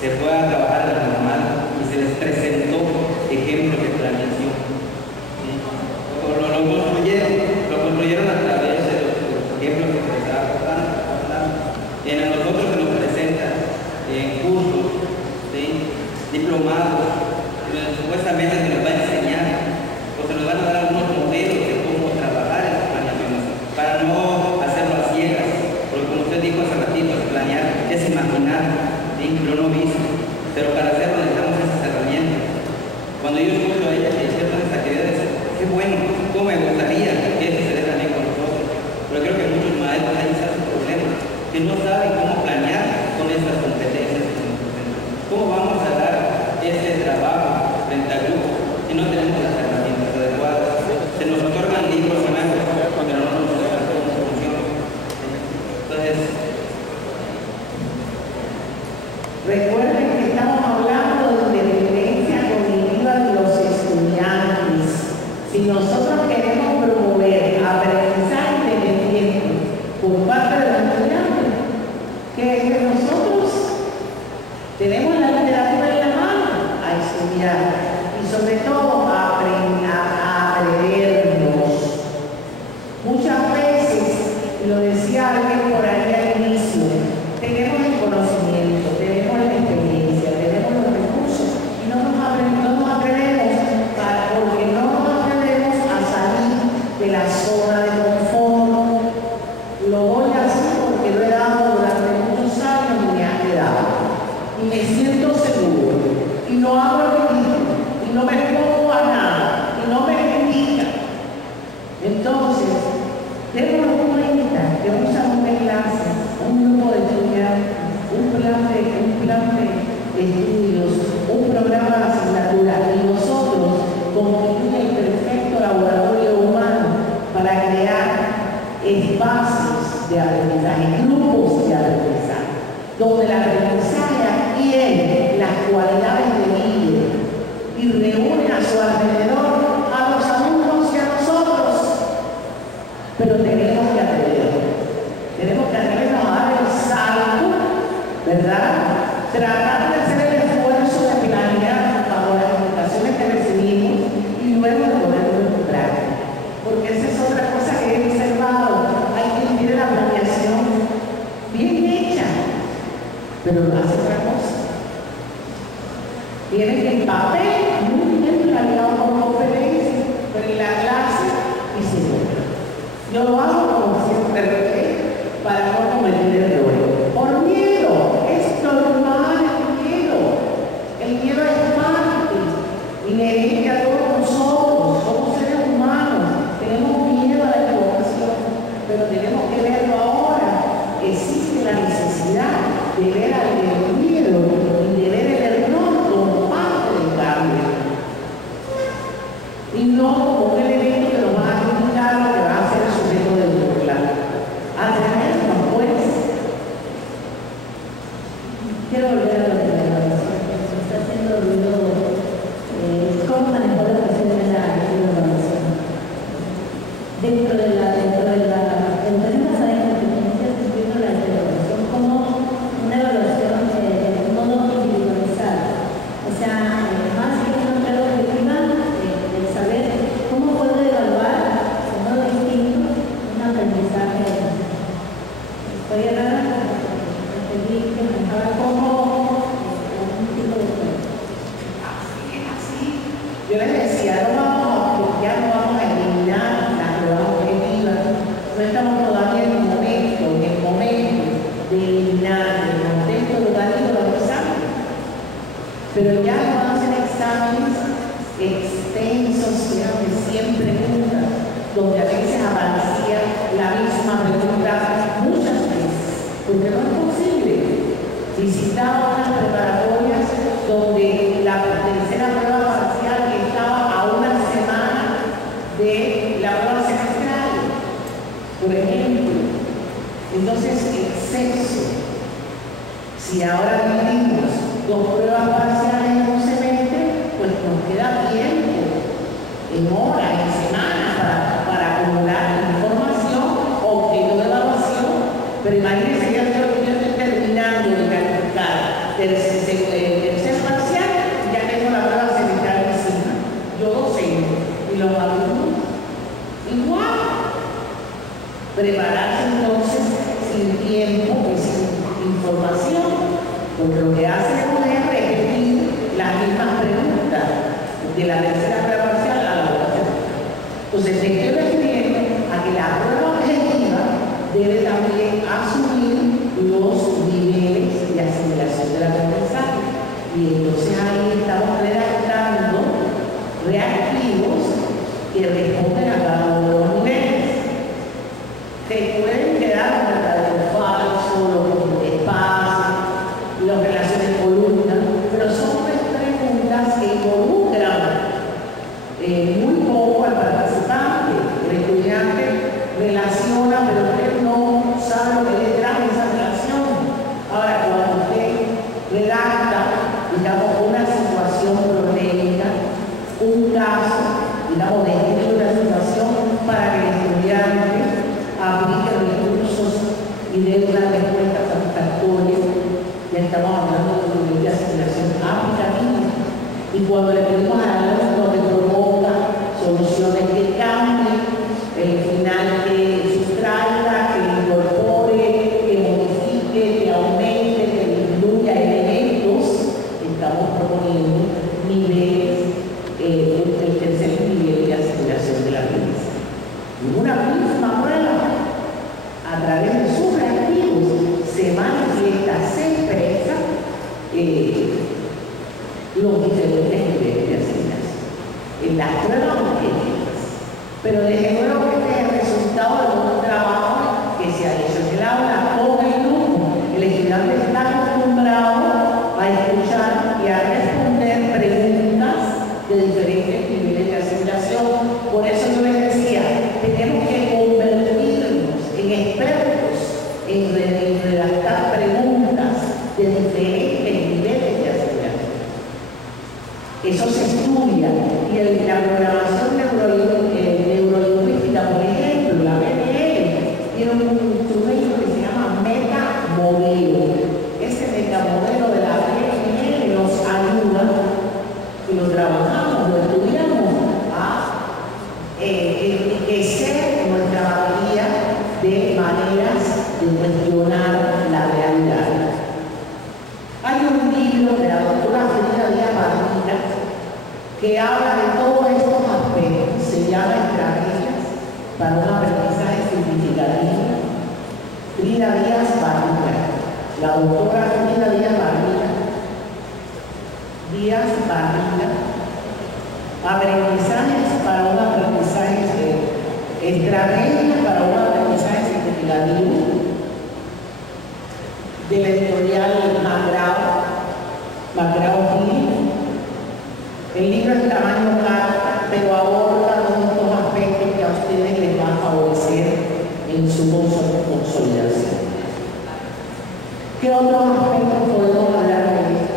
se fue a trabajar a la normal y se les presentó ejemplos de planeación. ¿Sí? Lo construyeron a través de los ejemplos que se les estaba hablando. A nosotros se nos presentan en cursos, ¿sí? Diplomados, supuestamente se nos va a enseñar o se nos van a dar algunos modelos de cómo trabajar en las planeaciones para no hacerlo a ciegas, porque como usted dijo hace ratito, planear es imaginar, ¿sí? Pero no visto, pero para hacerlo necesitamos esas herramientas. Cuando yo escucho a ella que hicieron esas actividades, qué bueno, cómo me gustaría que eso se dé también con nosotros, pero creo que muchos maestros ahí está su problema, que no saben cómo planear con estas competencias que nos presentan. ¿Cómo vamos a dar este trabajo frente al grupo si no tenemos las herramientas adecuadas? Se nos otorgan libros y maestros, pero no nos otorgan cómo funciona. Entonces, recuerden que estamos hablando de independencia cognitiva de los estudiantes. Si nosotros queremos promover aprendizaje independiente por parte de los estudiantes, que nosotros tenemos la literatura en la mano a estudiar y sobre todo a aprendernos. Muchas veces, y lo decía alguien por ahí al inicio, tenemos el conocimiento, tenemos la experiencia, tenemos los recursos y no nos atrevemos porque no nos atrevemos a salir de la zona de confort. Lo voy a hacer porque lo he dado durante muchos años y me ha quedado. Y me siento seguro. Y no hago el ridículo. Y no me pongo a nada. Y no me critica. Entonces, démonos cuenta que usamos de clases, un grupo de estudiantes, un plan de estudios, un programa de asignatura y nosotros constituye el perfecto laboratorio humano para crear espacios de aprendizaje, grupos de aprendizaje, donde el aprendizaje adquiere las cualidades de líder y reúne a su alrededor a los alumnos y a nosotros. Pero tenemos que atrevernos a dar el salto, ¿verdad? Tratar de hacer el esfuerzo de planear bajo las indicaciones que recibimos y luego de ponerlo en práctica. Porque esa es otra cosa que he observado. Hay quien tiene la planeación bien hecha, pero no hace otra cosa. Tiene el papel muy bien planeado con conferencia, pero en la clase y se muestra. Yo lo hago como siempre para no cometer errores. Por miedo, es normal el miedo. El miedo es parte inherente a todos nosotros. Somos seres humanos, tenemos miedo a la equivocación, pero tenemos que verlo ahora. Existe la necesidad de ver al miedo y de ver el error como parte del cambio. Y no como un elemento que nos va a criticar o que va a ser el sujeto del burla. Atrevernos, pues. Quiero volver a lo de la evaluación, que se está haciendo ruido. ¿Cómo manejar la cuestión de la evaluación? Dentro de la educación basada en competencias, incluso la evaluación como una evaluación de modo individualizado. O sea, más que una prueba objetiva, de saber cómo puedo evaluar de modo distinto un aprendizaje. Estoy errada, entendí que manejaba como un tipo de prueba. Así. Yo les decía, ya no vamos a eliminar las pruebas objetivas. No estamos todavía en el momento de eliminar el contexto educativo de los exámenes. Pero ya no van a ser exámenes extensos, de 100 preguntas, donde a veces aparecía la misma pregunta muchas veces, porque no es posible. Visitaba unas preparatorias donde la tercera prueba parcial estaba a una semana de la prueba semestral, por ejemplo. Entonces, exceso. Si ahora dividimos 2 pruebas parciales en un semestre, pues nos queda tiempo, en horas, en semanas, para acumular información, objeto de evaluación. Pero imagínense que yo estoy terminando de calificar prepararse entonces sin tiempo y sin información, porque lo que hace es poder repetir las mismas preguntas de la tercera prueba parcial a la otra. Entonces, te estoy refiriendo a que la prueba objetiva debe también asumir los niveles de asimilación del aprendizaje. Y entonces ahí estamos redactando reactivos que responden a cada uno de los niveles. Se pueden quedar verdadero falso, los espacios, las relaciones columnas, pero son preguntas que involucran muy poco al participante. El estudiante relaciona, pero usted no sabe lo que hay detrás de esa relación. Ahora, cuando usted redacta, digamos, una situación proteica, un caso, digamos, de una situación para que el estudiante aplique recursos y dé una respuesta satisfactoria, ya estamos hablando de nivel de asignación aplicativa. Y cuando le pedimos a algo que provoca soluciones que cambien, el final que sustraiga, que incorpore, que modifique, que aumente, que incluya elementos, estamos proponiendo niveles, el tercer nivel de asignación de la aprendizaje. Y una misma prueba, a través de sus reactivos, se manifiesta, se expresa los diferentes niveles de asignación en las pruebas objetivas. Pero desde luego que este es el resultado de un trabajo que se ha hecho en el aula con el grupo. El estudiante está acostumbrado a escuchar y a responder preguntas de diferentes niveles de asignación. Por eso yo les decía, tenemos que convertirnos en expertos en redactar preguntas de diferentes niveles de asignación. Eso se estudia y la programación neurolingüística, por ejemplo, la PNL, tiene un instrumento que se llama metamodelo. Ese metamodelo de la PNL nos ayuda, y lo trabajamos, lo estudiamos, a enriquecer nuestra batería de maneras de cuestionar la realidad. Hay un libro de la doctora Frida Díaz Barriga que habla de todos estos aspectos, se llama Estrategias para un aprendizaje significativo. Frida Díaz Barriga, la doctora Frida Díaz Barriga, aprendizajes para un aprendizaje, estrategias para un aprendizaje significativo, de la editorial McGraw-Hill. El libro es tamaño carta, pero aborda todos estos aspectos que a ustedes les van a favorecer en su consolidación. ¿Qué otros aspectos podemos hablar de esto?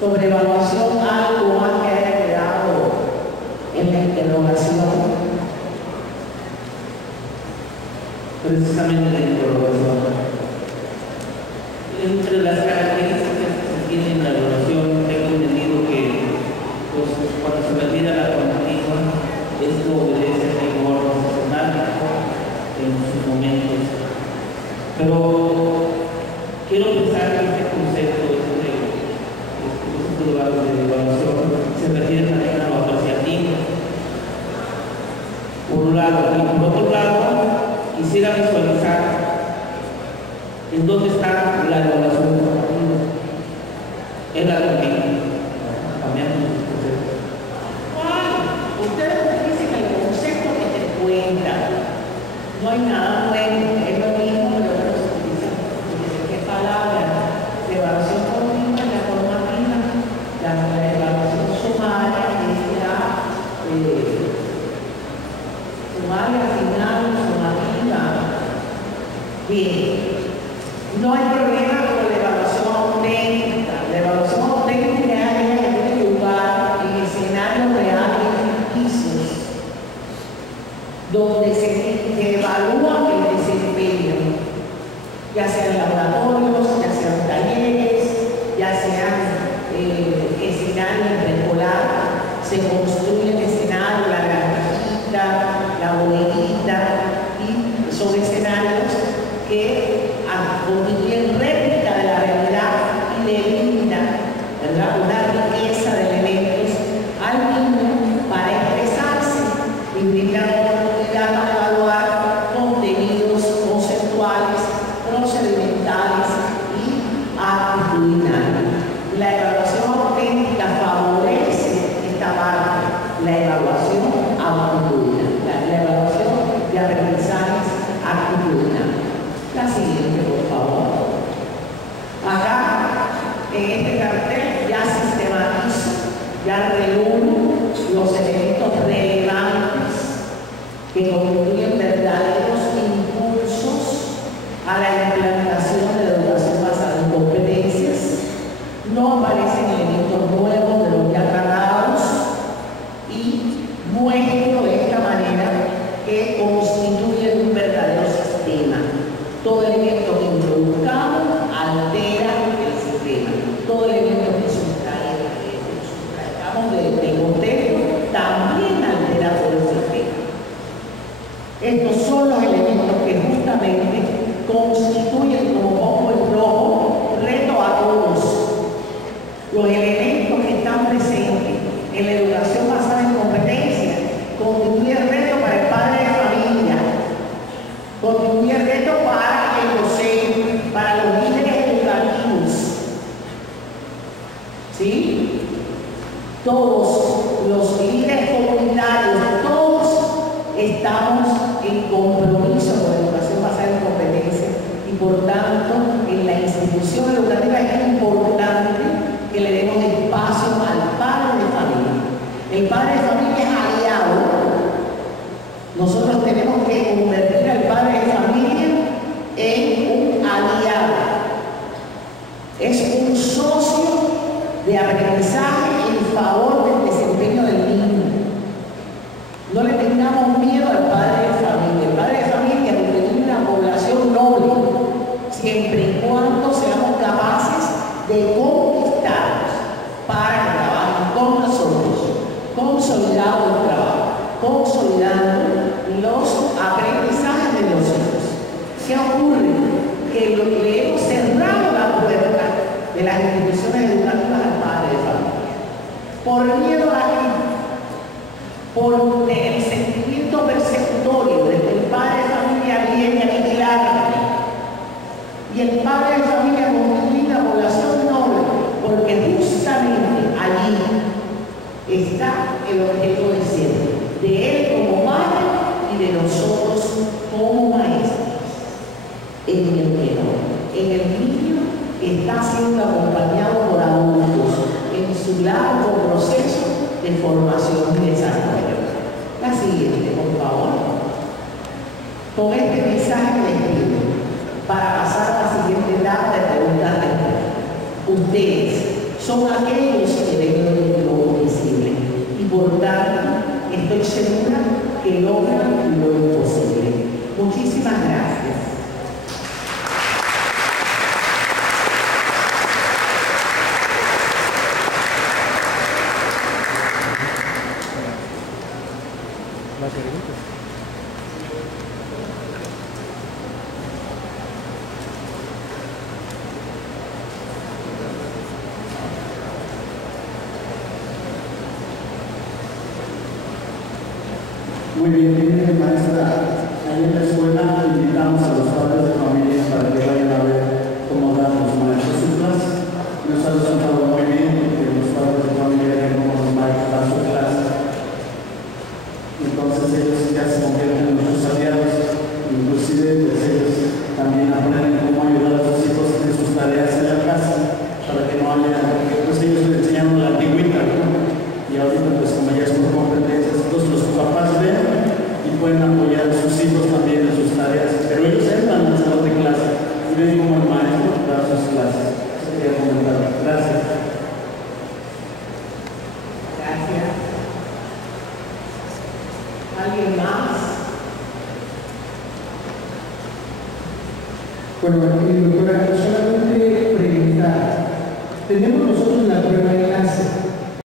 Sobre evaluación actitudinal. La evaluación auténtica favorece esta parte, la evaluación actitudinal, la evaluación de aprendizajes actitudinales. La siguiente, por favor. Acá, en este cartel, ya sistematizo, ya reúno los elementos relevantes que constituyen verdaderos impulsos a la implantación de la educación basada en competencias. No aparecen elementos nuevos de los ya tratados y muestro de esta manera que constituyen un verdadero sistema. Todo elemento que introduzcamos altera el sistema. Todo elemento que sustraigamos del contexto también altera todo el sistema. Estos son los elementos que justamente constituyen, como pongo el rojo, reto a todos. Los elementos que están presentes en la educación basada en competencias constituyen reto para el padre de familia, constituyen reto para el docente, para los líderes educativos. ¿Sí? Todos los líderes comunitarios, todos estamos en compromiso con la educación basada en competencias y por tanto en la institución educativa es importante que le demos espacio al padre de familia. El padre de familia es aliado. Nosotros tenemos que convertir al padre de familia en un aliado. Es un socio de aprendizaje en favor del desempeño del niño. No le tengamos miedo al padre de familia. El padre de familia constituye una población noble, siempre y cuando seamos capaces de conquistarlos para que trabajen con nosotros, consolidando el trabajo, consolidando los aprendizajes de los hijos. ¿Qué ocurre? Que le hemos cerrado la puerta de las instituciones educativas al padre de familia. Por miedo a la crítica, por el sentimiento persecutorio de que el padre de familia viene a vigilar. Y el padre de familia constituye una población noble, porque justamente allí está el objeto del cielo, de él como madre y de nosotros como maestros. En el menor, en el niño que está siendo acompañado por adultos en su largo proceso de formación y desarrollo. La siguiente, por favor. Con este mensaje les pido para pasar a la siguiente etapa de preguntas de respuesta. Ustedes son aquellos que ven lo invisible y por tanto estoy segura que logran lo imposible. Muchísimas gracias. Muy bien, maestra. Ahí en la escuela invitamos a los padres de familia para que vayan a ver cómo dan los maestros sus clases. Nos ha resultado muy bien porque los padres de familia ven cómo los maestros dan su clase. Entonces ellos ya se convierten en nuestros aliados. Inclusive pues ellos también aprenden cómo ayudar a sus hijos en sus tareas en la casa para que no haya, porque pues ellos les enseñaron la antigüita, ¿no? Y ahorita pues como ya es por competencias, entonces los papás ven y pueden apoyar a sus hijos también en sus tareas, pero ellos entran al salón de clase y ven como el maestro da sus clases. Eso quería comentar. Gracias. Gracias. ¿Alguien más? Bueno, doctora, solamente preguntar. Tenemos nosotros la prueba